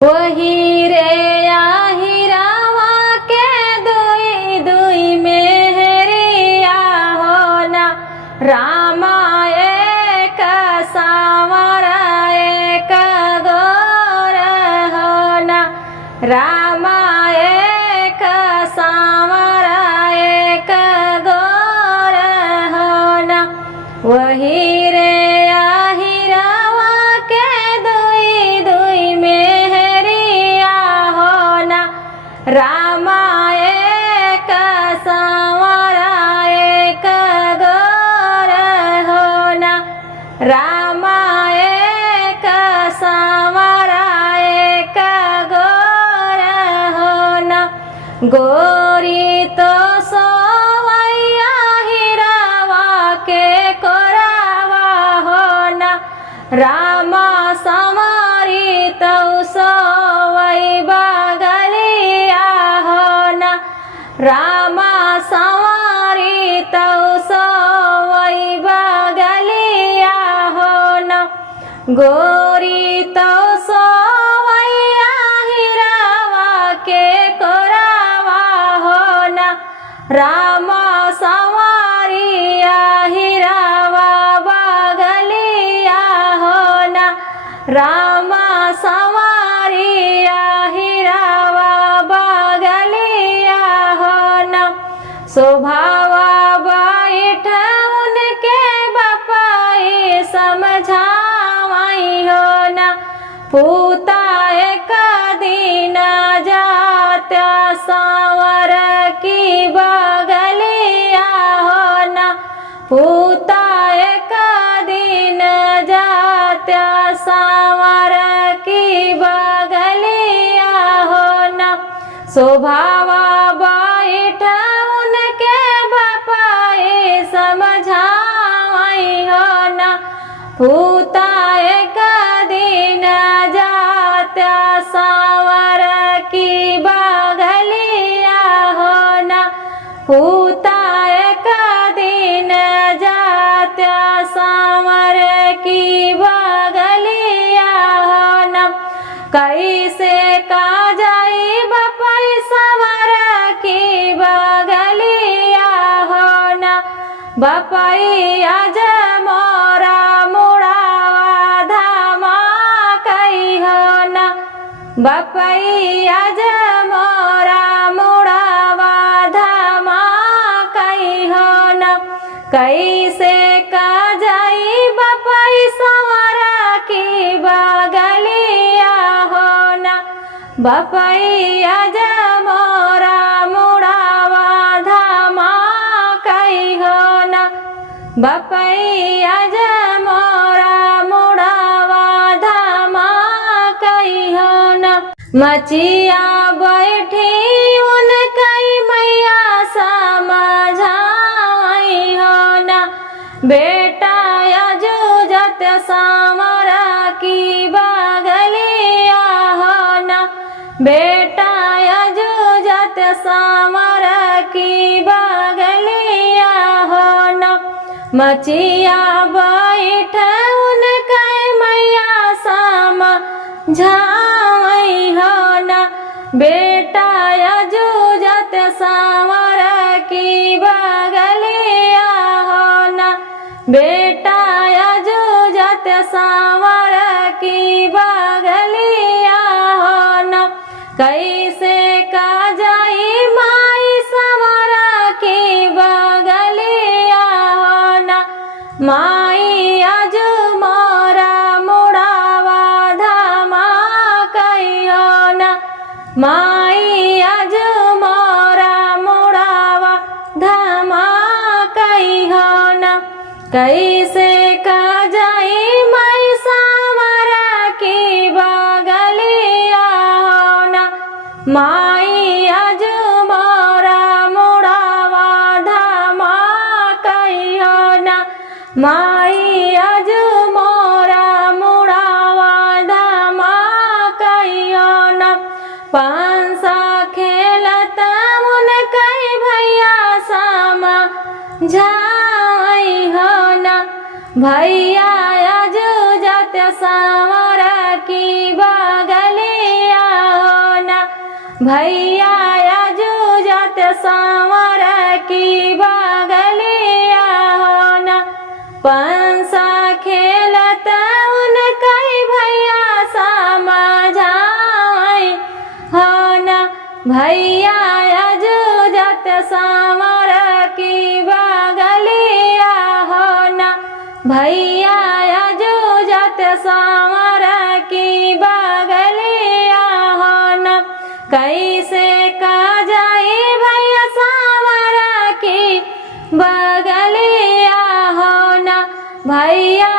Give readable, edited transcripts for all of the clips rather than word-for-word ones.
वही रे आहिरावा के दुई दुई मेहरिया होना रामा एक सांवरा एक गोर होना रामा एक सांवरा एक गोर होना वही रे आहिरावा के दुई दुई मेहरिया होना रामा एक सांवरा एक गोर होना रामा एक सांवरा एक गोर होना गोरी तो सोवैया हिरावा के कोरावा होना रामा संवारी तो सोवै बगलिया होना रामा संवारी तो सोवै बगलिया होना गोरी तो सोवैया हिरावा के कोरावा होना रामा संवारिया हिरावा बगलिया होना रामा संवारिया हिरावा बगलिया होना शोभावा बैठ उनके बपाई समझावाई होना पूता एक दिन जात्या सांवर की बगलिया होना पूता एक दिन जात्या सांवर की बगलिया होना शोभावा बैठ उनके बपाई समझावाई होना पूता एक दिन जात्या सांवर की बगलिया होना पूता एक दिन जात्या सांवर की बगलिया होना कैसे का जाई बपाई सांवर की बगलिया होना बपाई आज मोरा मुड़ावा धामा कई होना बपाई आज मोरा मुड़ावा धामा कई होना कैसे का जाई बपाई सांवरा की बगलिया होना बपाई आज मोरा मुड़ावा धामा कई होना बपाई आज मोरा मुड़ावा धामा कई होना मचिया बैठी उन कई मैया समझाई होना बेटा अजूजत सांवरा की बगलिया होना बेटा अजूजत सांवरा की बगलिया होना मचिया बैठ उन कई मैया समझाई होना बेटा अजूजत सांवर की बगलिया होना बेटा अजूजत सांवर की बगलिया होना कैसे का जाई माई सांवर की बगलिया होना माई आज मोरा मुड़ावा धामा कई होना माई आज मोरा मुड़ावा धामा कई होना कैसे का जाई माई सांवरा की बगलिया होना माई आज मोरा मुड़ावा धामा कई होना माई आज मोरा मुड़ावा धामा कई होना पांसा खेलत मुन कई भैया समझाई होना भैया अजूजत सांवर की बगलिया भैया जूझत सांवर की बगलिया हो न पंसा खेलत उन कई भैया समझाई हो न भैया जूझत सांवर की बगलिया हो न भैया जूझत सांवर की बगलिया हो न कैसे का जाई भैया सांवर की बगलिया हो न भैया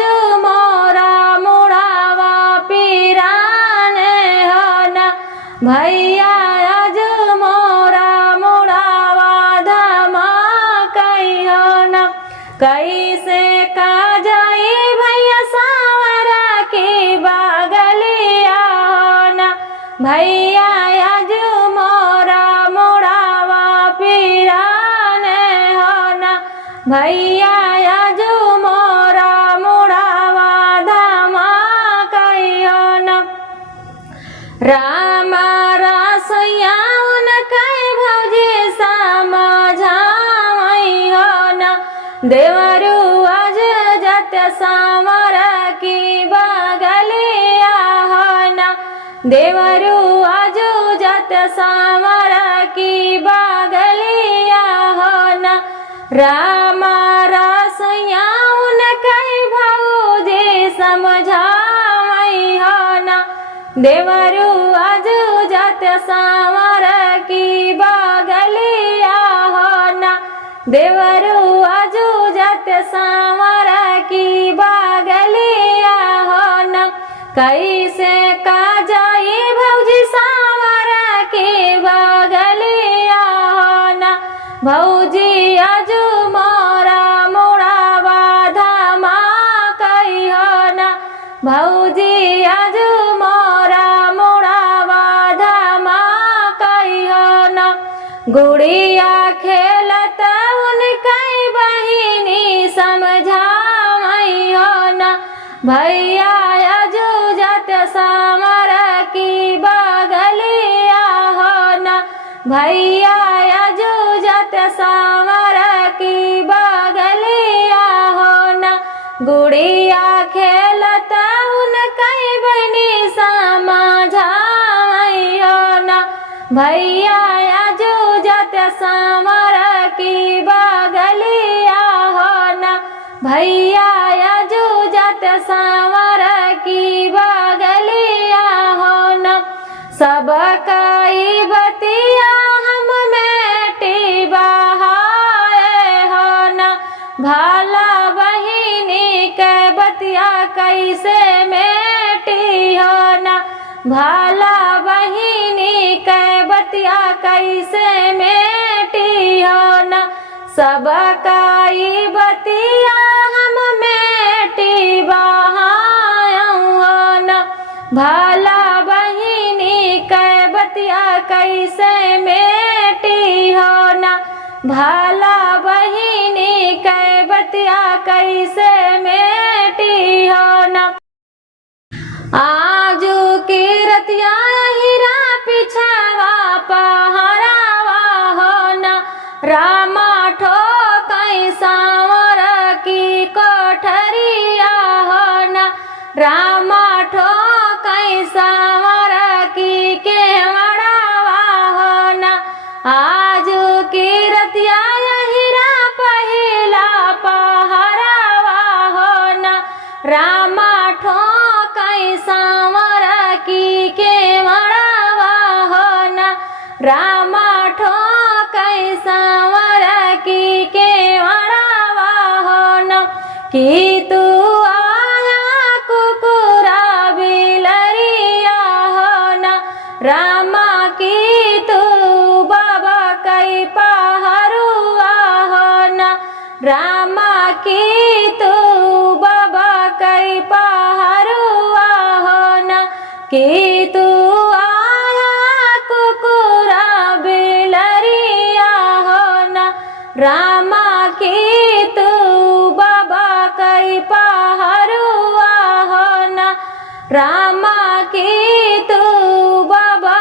जो मोरा मुड़ावा पीराने हो न भैया जो मोरा मुड़ावा धमाकई हो न कैसे का जाई भैया सांवर की बगलिया हो न भैया जो मोरा मुड़ावा पीराने हो न भैया जो मोरा मुड़ावा धमाकई हो न राम रसैया उन कई भौजी समझाई हो न देवरू जूझत सांवर की बगलिया हो न देवरू जूझत सांवर की बगलिया हो न राम रसैया उन कई भौजी समझाई हो न देवरू जूझत सांवर की बगलिया हो न देवरू जूझत सांवर की बगलिया हो न कैसे का जाई भौजी सांवर की बगलिया हो न भौजी अजू मोरा मुड़ावा धमाकई हो न भौजी अजू मोरा मुड़ावा धमाकई हो न गुड़िया खेलत उन कई बहिनी समझाई हो न भैया जूझत सांवर की बगलिया हो न भैया जूझत सांवर की बगलिया हो न गुड़िया खेलत उन कई बहिनी समझाई हो न भैया जूझत सांवर की बगलिया हो न भैया जूझत सांवर की बगलिया हो न सब कई बतिया हम मेटी बहाए हो न भाला बहिनी के बतिया कैसे मेटी हो न भाला बहिनी के बतिया कैसे मेटी हो न सब कई बतिया हम मेटी बहाऊं हो न भाला बहिनी के बतिया कैसे मेटी हो न भाला बहिनी के बतिया कैसे मेटी हो न आजू की रतिया हीरा पिछवा पहरावा हो न रामा ठोकई सांवर की कोठरिया हो न रामा ठोकई सांवर की केवड़ावा हो न आजू की रतिया हीरा पहिला पहरावा हो न रामा ठोकई सांवर की केवड़ावा हो न रामा ठोकई सांवर की केवड़ावा हो न कि तू आया कुकुरा बिलरिया हो न रामा की तू बाबा कई पहरुआ हो न रामा की तू बाबा कई पहरुआ हो न कि तू आया कुकुरा बिलरिया हो न रामा की तू बाबा कई पहरुआ हो न रामा की तू बाबा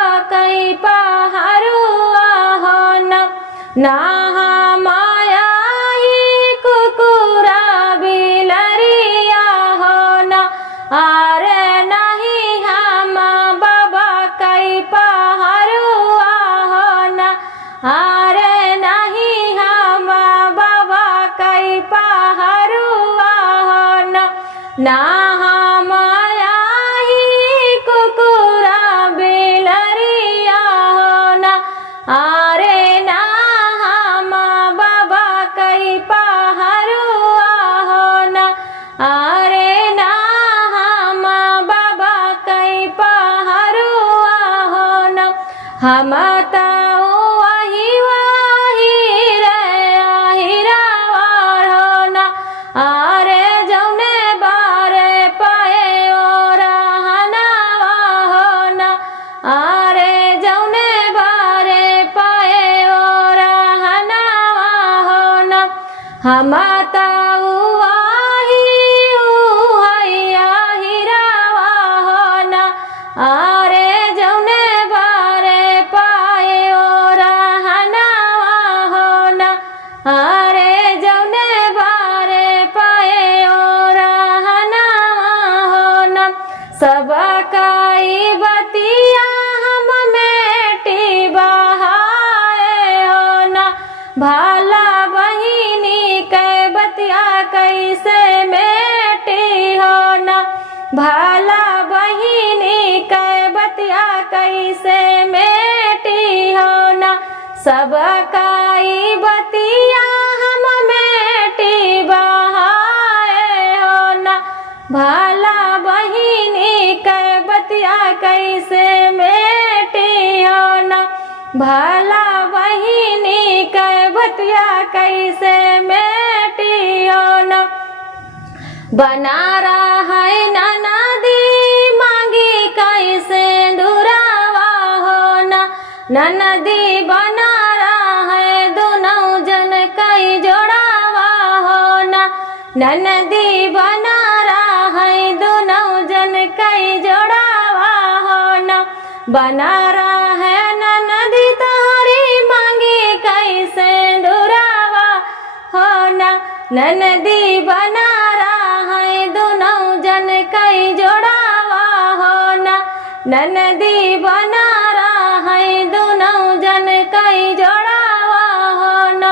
ना माया ही कुकुरा बिलरिया हो ना अरे नहीं हम बाबा कई पहरुआ हो ना अरे नहीं हम बाबा कई पहरुआ हो ना माया ही कुकुरा बिलरिया हो ना अरे ना हम बाबा कई पहरुआ हो ना अरे ना हम बाबा कई पहरुआ हो ना हम तो वही वही रे हिरावार हो ना अरे जौने बारे पाए और हनावा हो ना अरे जौने बारे पाए और हनावा हो ना हम तो वही हैया हिरावा हो ना अरे जौने बारे पाए और हनावा हो ना अरे जौने बारे पाए और हनावा हो ना सब कई बतिया हम मेटी बहाए हो ना भाला बहिनी के बतिया कैसे मेटी हो ना भाला बहिनी के बतिया कैसे मेटी हो ना सब कई बतिया हम मेटी बहाए हो ना भाला बहिनी के बतिया कैसे मेटी हो ना भाला बहिनी के बतिया कैसे मेटी हो ना बना रहा है नदी मांगी कैसे दुरावा हो ना नदी बना रहा है दोनों जन कई जोड़ावा हो ना नदी बना रहा है दोनों जन कई जोड़ावा हो ना बना रहा है नदी तारी मांगी कैसे दुरावा हो ना नदी बना रहा है दोनों जन कई जोड़ावा हो ना नदी बना रहा है दोनों जन कई जोड़ावा हो ना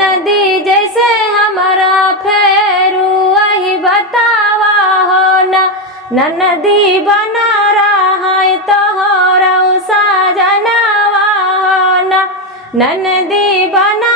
नदी जैसे हमारा फेरू वही बतावा हो ना नदी बना रहा है तोहरा साजनावा हो ना नदी बना